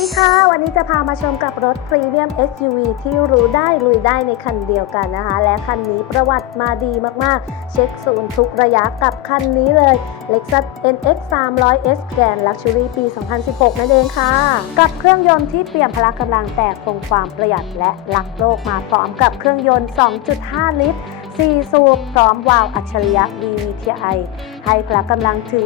ดีค่ะ วันนี้จะพามาชมกับรถพรีเมียม SUV ที่รู้ได้ลุยได้ในคันเดียวกันนะคะ และคันนี้ประวัติมาดีมากๆ เช็คศูนย์ทุกระยะกับคันนี้เลย Lexus NX 300 S Grand Luxury ปี 2016 นั่นเองค่ะ กับเครื่องยนต์ที่เปลี่ยมพละกำลังแต่คงความประหยัดและรักโลกมาพร้อมกับเครื่องยนต์ 2.5 ลิตร4สูบพร้อมวาล์วอัจฉริยะ VVTi ให้พละกำลังถึง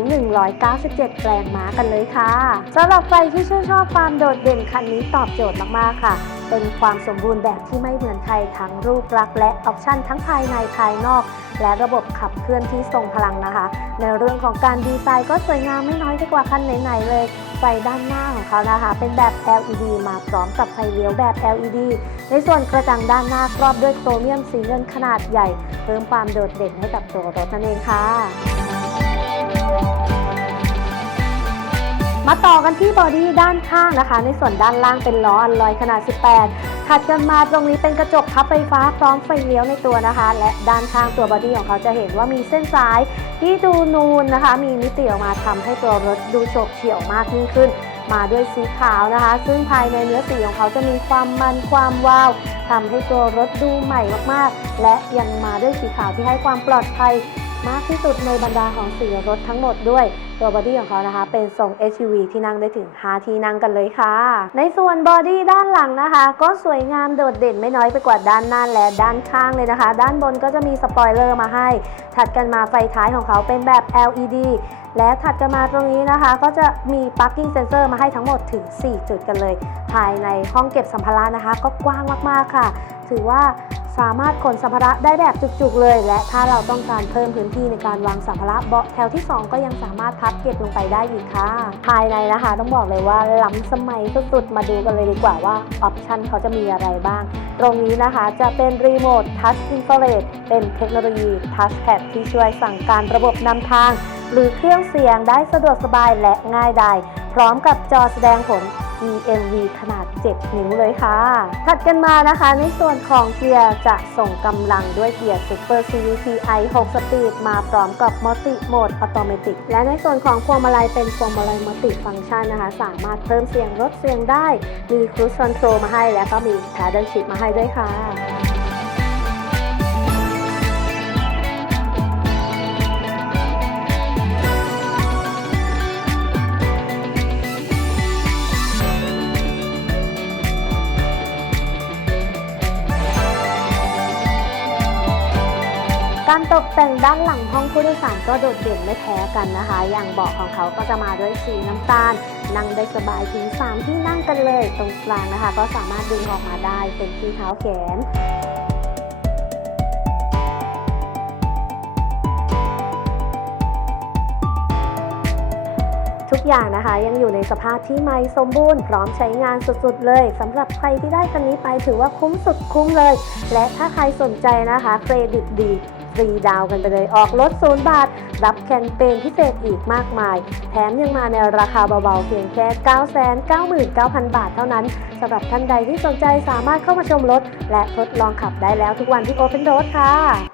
197 แรงม้ากันเลยค่ะสำหรับใครที่ชื่นชอบความโดดดเด่นคันนี้ตอบโจทย์มากๆค่ะ เป็นความสมบูรณ์แบบที่ไม่เหมือนใครทั้งรูปลักษณ์และออปชั่นทั้งภายในภายนอก และระบบขับเคลื่อนที่ทรงพลังนะคะ ในเรื่องของการดีไซน์ก็สวยงามไม่น้อยไปกว่าคันไหนๆเลยไฟด้านหน้าของเขานะคะ เป็นแบบ LED มาพร้อมกับไฟเลี้ยวแบบ LED ในส่วนกระจังด้านหน้าครอบด้วยโครเมียมสีเงินขนาดใหญ่ เพิ่มความโดดเด่นให้กับตัวรถนั่นเองค่ะ มาต่อกันที่บอดี้ด้านข้างนะคะ ในส่วนด้านล่างเป็นล้ออัลลอยขนาด 18 ถัดกันมาตรงนี้เป็นกระจกพับไฟฟ้าพร้อมไฟเลี้ยวในตัวนะคะ และด้านข้างตัวบอดี้ของเขาจะเห็นว่ามีเส้นสายที่ดูนูนนะคะ มีมิติออกมาทำให้ตัวรถดูโฉบเฉี่ยวมากยิ่งขึ้น มาด้วยสีขาวนะคะ ซึ่งภายในเนื้อสีของเขาจะมีความมันความวาวทำให้ตัวรถดูใหม่มากๆ และยังมาด้วยสีขาวที่ให้ความปลอดภัย มากที่สุดในบรรดาของสี่รถทั้งหมดด้วย ตัวบอดี้ของเขานะคะ เป็นทรง SUV ที่นั่งได้ถึง 5 ที่นั่งกันเลยค่ะ ในส่วนบอดี้ด้านหลังนะคะ ก็สวยงามโดดเด่นไม่น้อยไปกว่าด้านหน้าและด้านข้างเลยนะคะ ด้านบนก็จะมีสปอยเลอร์มาให้ ถัดกันมาไฟท้ายของเขาเป็นแบบ LED และถัดกันมาตรงนี้นะคะ ก็จะมี parking sensor มาให้ทั้งหมดถึง 4 จุดกันเลย ภายในห้องเก็บสัมภาระนะคะ ก็กว้างมากๆค่ะ ถือว่า สามารถขนสัมภาระได้แบบจุกๆเลย และถ้าเราต้องการเพิ่มพื้นที่ในการวางสัมภาระเบาะแถวที่ 2 ก็ยังสามารถพับเก็บลงไปได้อีกค่ะ ภายในนะคะต้องบอกเลยว่าล้ำสมัยสุดๆมาดูกันเลยดีกว่าว่าออปชันเขาจะมีอะไรบ้าง ตรงนี้นะคะจะเป็นรีโมททัชอินฟราเรดเป็นเทคโนโลยีทัชแพดที่ช่วยสั่งการระบบนำทาง หรือเครื่องเสียงได้สะดวกสบายและง่ายดายพร้อมกับจอแสดงผล EMV ขนาด 7 นิ้วเลยค่ะ ถัดกันมานะคะ ในส่วนของเกียร์จะส่งกำลังด้วยเกียร์ Super CVTi 6 สปีด มาพร้อมกับมัลติโหมดอัตโนมัติและในส่วนของพวงมาลัยเป็นพวงมาลัยมัลติฟัง c t ชันนะคะ สามารถเพิ่มเสียงลดเสียงได้ มี Cruise Control มาให้ แล้วก็มี Paddle Shift มาให้ด้วยค่ะ การตกแต่งด้านหลังห้องผู้โดยสารก็โดดเด่นไม่แพ้กันนะคะ อย่างเบาะของเขาก็จะมาด้วยสีน้ำตาล นั่งได้สบายถึง 3 ที่นั่งกันเลย ตรงกลางนะคะ ก็สามารถดึงออกมาได้เป็นที่เท้าแขนทุกอย่างนะคะยังอยู่ในสภาพที่ไม่สมบูรณ์พร้อมใช้งานสุดๆเลยสำหรับใครที่ได้คันนี้ไปถือว่าคุ้มสุดคุ้มเลย และถ้าใครสนใจนะคะเครดิตดี ฟรีดาวน์กันไปเลยออกลดศูนย์บาท รับแคมเปญพิเศษอีกมากมาย แถมยังมาในราคาเบาๆ เพียงแค่ 999,000 บาทเท่านั้นสำหรับท่านใดที่สนใจสามารถเข้ามาชมรถ และทดลองขับได้แล้วทุกวันที่ Open Road ค่ะ